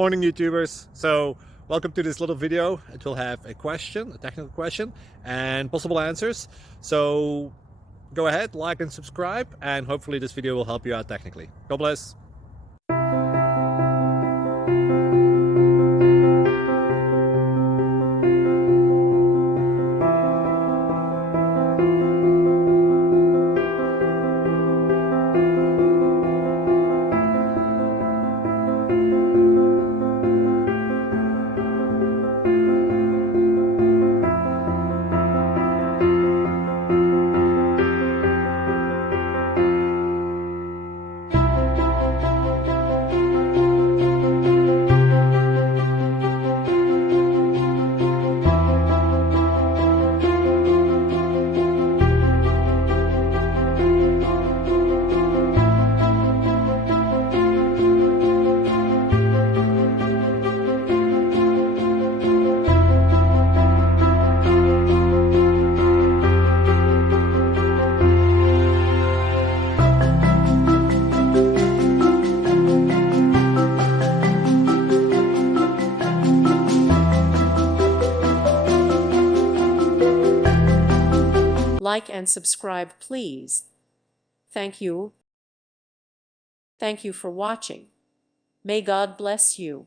Morning YouTubers. So welcome to this little video. It will have a question, a technical question, and possible answers. So go ahead, like and subscribe, and hopefully this video will help you out technically. God bless. Like and subscribe, please. Thank you. Thank you for watching. May God bless you.